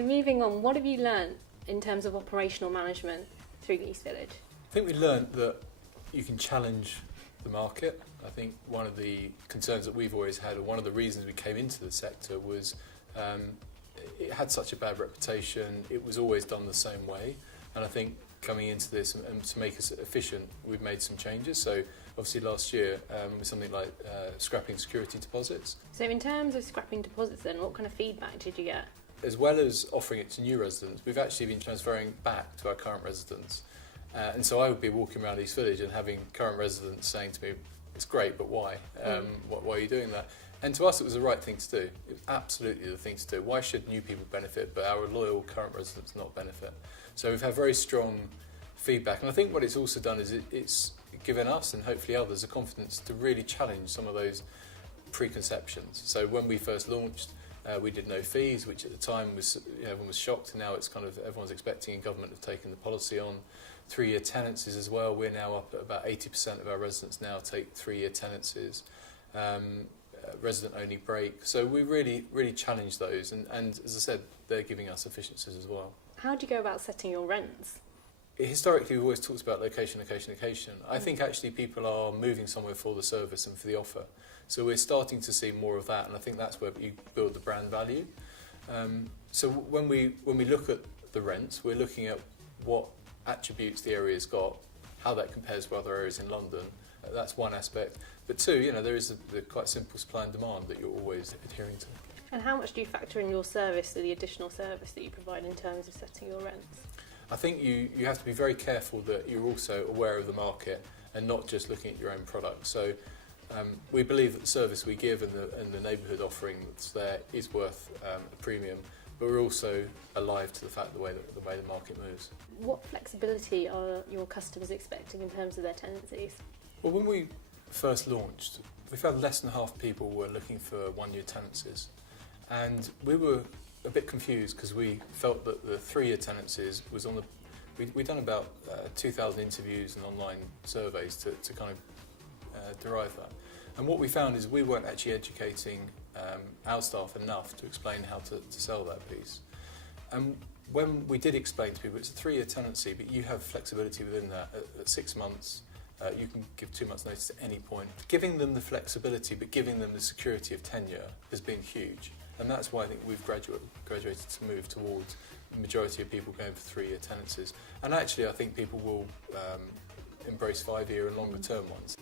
So moving on, what have you learnt in terms of operational management through East Village? I think we learned that you can challenge the market. I think one of the concerns that we've always had, or one of the reasons we came into the sector, was it had such a bad reputation. It was always done the same way. And I think coming into this and to make us efficient, we've made some changes. So obviously last year with something like scrapping security deposits. So in terms of scrapping deposits then, what kind of feedback did you get? As well as offering it to new residents, we've actually been transferring back to our current residents. And so I would be walking around East Village and having current residents saying to me, it's great, but why? Why are you doing that? And to us, it was the right thing to do. It was absolutely the thing to do. Why should new people benefit, but our loyal current residents not benefit? So we've had very strong feedback. And I think what it's also done is it's given us, and hopefully others, the confidence to really challenge some of those preconceptions. So when we first launched, we did no fees, which at the time was, everyone was shocked. Now it's kind of, everyone's expecting, and government have taken the policy on. 3-year tenancies as well. We're now up at about 80% of our residents now take 3-year tenancies. Resident-only break. So we really challenge those, and as I said, they're giving us efficiencies as well. How do you go about setting your rents? Historically, we've always talked about location. I think actually people are moving somewhere for the service and for the offer. So we're starting to see more of that, and I think that's where you build the brand value. So when we look at the rents, we're looking at what attributes the area's got, how that compares with other areas in London. That's one aspect. But two, there is the quite simple supply and demand that you're always adhering to. And how much do you factor in your service, the additional service that you provide in terms of setting your rents? I think you have to be very careful that you're also aware of the market and not just looking at your own product. So we believe that the service we give and the neighbourhood offering that's there is worth a premium, but we're also alive to the fact the way the market moves. What flexibility are your customers expecting in terms of their tenancies? Well, when we first launched, we found less than half people were looking for 1-year tenancies, and we were a bit confused because we felt that the 3-year tenancies was on the. We'd done about 2,000 interviews and online surveys to kind of derive that, and what we found is we weren't actually educating our staff enough to explain how to sell that piece. And when we did explain to people it's a 3-year tenancy, but you have flexibility within that at 6 months. You can give 2 months' notice at any point. Giving them the flexibility, but giving them the security of tenure has been huge. And that's why I think we've graduated to move towards the majority of people going for 3-year tenancies. And actually, I think people will embrace 5-year and longer term ones.